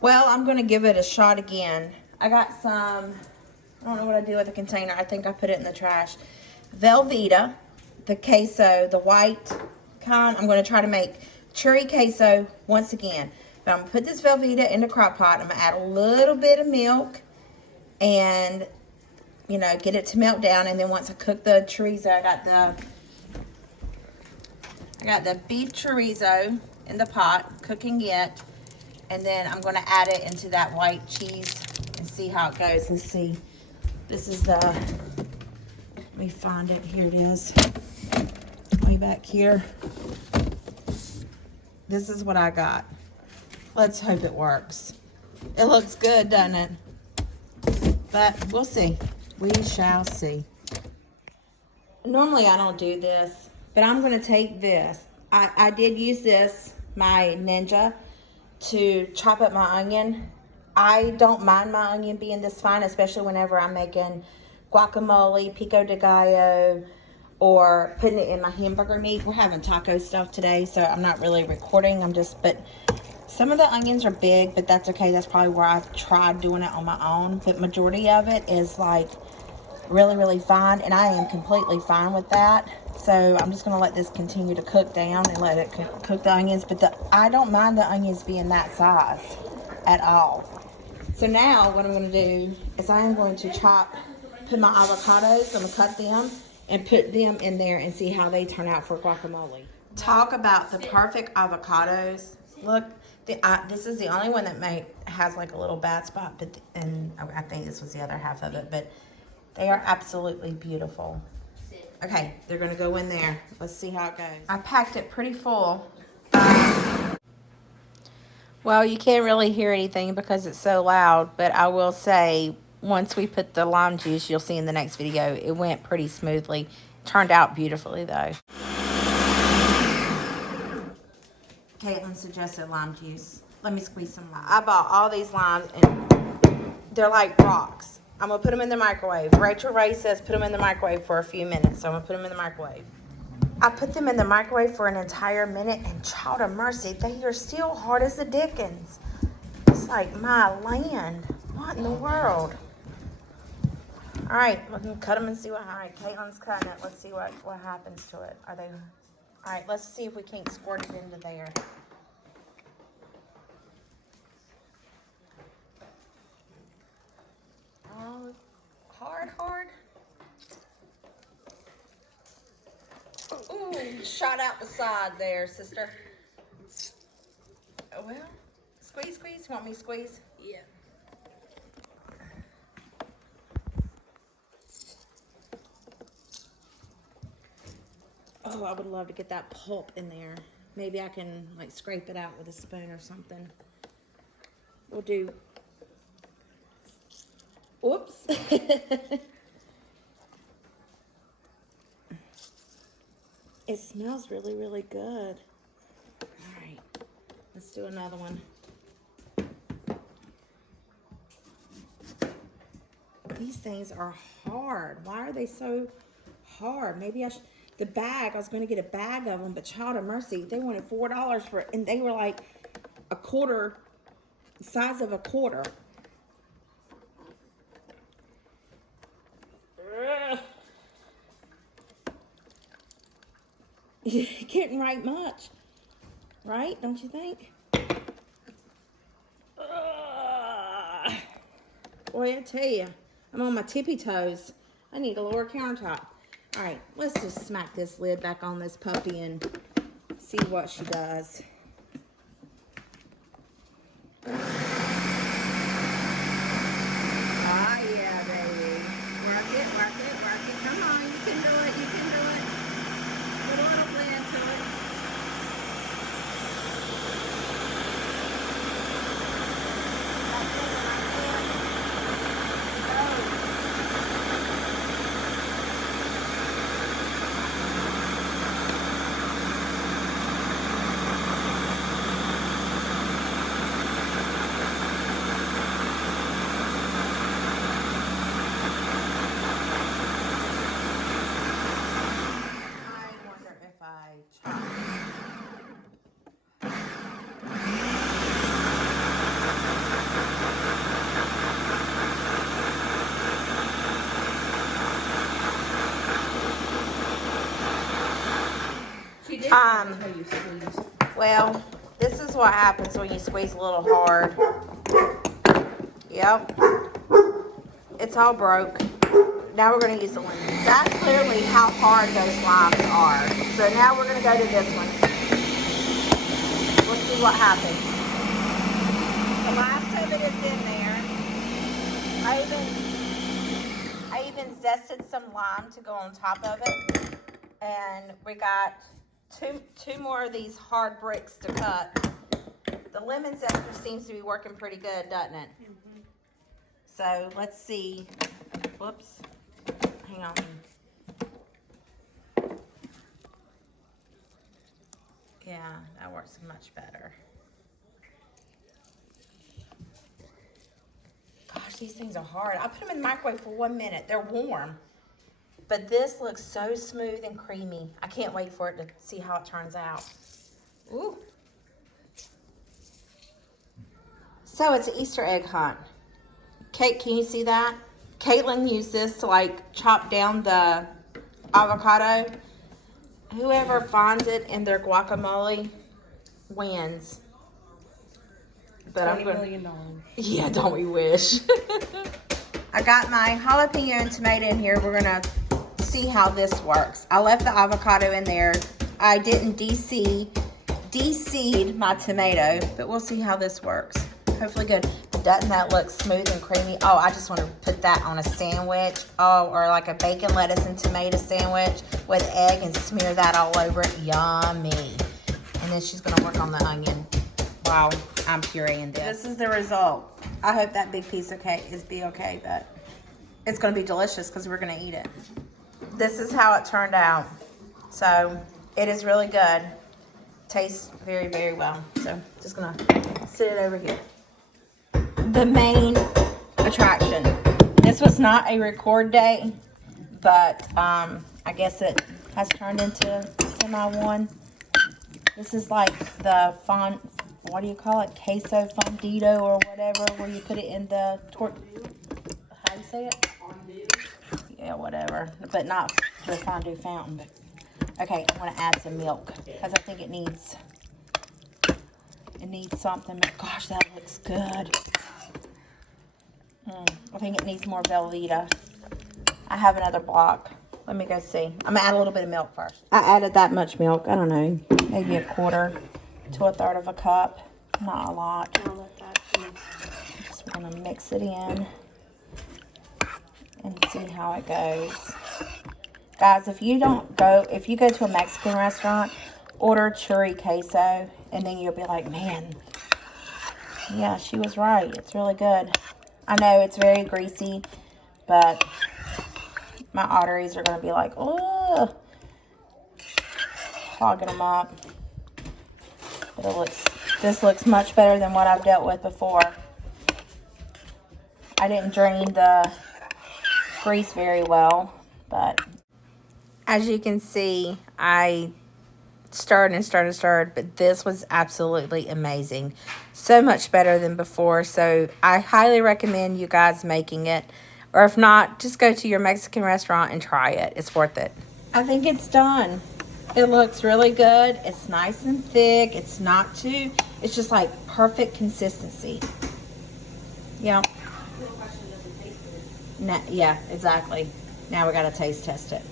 Well, I'm going to give it a shot again. I got some, I don't know what I did with the container. I think I put it in the trash. Velveeta, the queso, the white kind. I'm going to try to make cherry queso once again. But I'm going to put this Velveeta in the crock pot. I'm going to add a little bit of milk and, you know, get it to melt down. And then once I cook the chorizo, I got the beef chorizo in the pot, cooking it. And then I'm going to add it into that white cheese and see how it goes. Let's see. This is the, let me find it. Here it is. Way back here. This is what I got. Let's hope it works. It looks good, doesn't it? But we'll see. We shall see. Normally I don't do this, but I'm going to take this. I did use this, my Ninja, to chop up my onion. I don't mind my onion being this fine, especially whenever I'm making guacamole, pico de gallo, or putting it in my hamburger meat. We're having taco stuff today, so I'm not really recording. But some of the onions are big, but that's okay. That's probably where I've tried doing it on my own. But majority of it is like really, really fine, and I am completely fine with that. So I'm just going to let this continue to cook down and let it cook the onions. But I don't mind the onions being that size at all. So now what I'm going to do is I am going to put my avocados, I'm going to cut them and put them in there and see how they turn out for guacamole. Talk about the perfect avocados. Look, this is the only one that has like a little bad spot, and I think this was the other half of it, but they are absolutely beautiful. Okay, they're going to go in there. Let's see how it goes. I packed it pretty full. Well, you can't really hear anything because it's so loud, but I will say once we put the lime juice, you'll see in the next video, it went pretty smoothly. Turned out beautifully though. Caitlin suggested lime juice. Let me squeeze some lime. I bought all these limes and they're like rocks. I'm going to put them in the microwave. Rachel Ray says put them in the microwave for a few minutes, so I'm going to put them in the microwave. I put them in the microwave for an entire minute, and child of mercy, they are still hard as the dickens. It's like, my land. What in the world? All right, we can cut them and see what. All right, Caitlin's cutting it. Let's see what happens to it. Are they? All right, let's see if we can't squirt it into there. Oh, hard. Ooh, shot out the side there, sister. Oh, well, squeeze. Want me to squeeze? Yeah. Oh, I would love to get that pulp in there. Maybe I can like scrape it out with a spoon or something. We'll do. Whoops. It smells really, really good. All right, let's do another one. These things are hard. Why are they so hard? Maybe I should. The bag, I was going to get a bag of them, but child of mercy, they wanted $4 for it, and they were like a quarter, size of a quarter. You couldn't write much, right? Don't you think? Boy, I tell you, I'm on my tippy toes. I need a lower countertop. All right, let's just smack this lid back on this puppy and see what she does. Ah, yeah, baby. Work it. Come on, you can do it. Put a little blend to it. Well, this is what happens when you squeeze a little hard. Yep. It's all broke. Now we're going to use the lemon. That's clearly how hard those limes are. So now we're going to go to this one. We'll see what happens. The last of it is in there. I even zested some lime to go on top of it. And we got two more of these hard bricks to cut. The lemon zester seems to be working pretty good, doesn't it? Mm-hmm. So let's see. Whoops. Hang on. Yeah, that works much better. Gosh, these things are hard. I put them in the microwave for 1 minute. They're warm. But this looks so smooth and creamy. I can't wait for it to see how it turns out. Ooh. So it's an Easter egg hunt. Kate, can you see that? Caitlin used this to like chop down the avocado. Whoever finds it in their guacamole wins. But I'm going $20 million. Yeah, don't we wish? I got my jalapeno and tomato in here. We're going to see how this works. I left the avocado in there. I didn't de-seed my tomato, but we'll see how this works. Hopefully good. Doesn't that look smooth and creamy? Oh, I just want to put that on a sandwich. Oh, or like a bacon, lettuce, and tomato sandwich with egg and smear that all over it. Yummy. And then she's going to work on the onion. Wow, I'm pureeing this. This is the result. I hope that big piece of cake is okay, but it's going to be delicious because we're going to eat it. This is how it turned out. So it is really good. Tastes very, very well. So just going to sit it over here. The main attraction. This was not a record day, but I guess it has turned into semi-one. This is like the what do you call it? Queso fundido or whatever, where you put it in the how do you say it? Fondue. Yeah, whatever. But not the fondue fountain. But okay, I'm gonna add some milk because I think it needs something. But gosh, that looks good. I think it needs more Velveeta. I have another block. Let me go see. I'm gonna add a little bit of milk first. I added that much milk. I don't know, maybe a quarter to a third of a cup. Not a lot. I'll let that just want to mix it in and see how it goes. Guys, if you go to a Mexican restaurant, order chorizo queso, and then you'll be like, man, yeah, she was right. It's really good. I know it's very greasy, but my arteries are going to be like, oh, clogging them up. But this looks much better than what I've dealt with before. I didn't drain the grease very well, but as you can see, I stirred, but this was absolutely amazing. So much better than before, so I highly recommend you guys making it. Or if not, just go to your Mexican restaurant and try it. It's worth it. I think it's done. It looks really good. It's nice and thick. It's not too, it's just like perfect consistency. Yeah. Yeah, exactly. Now we got to taste test it.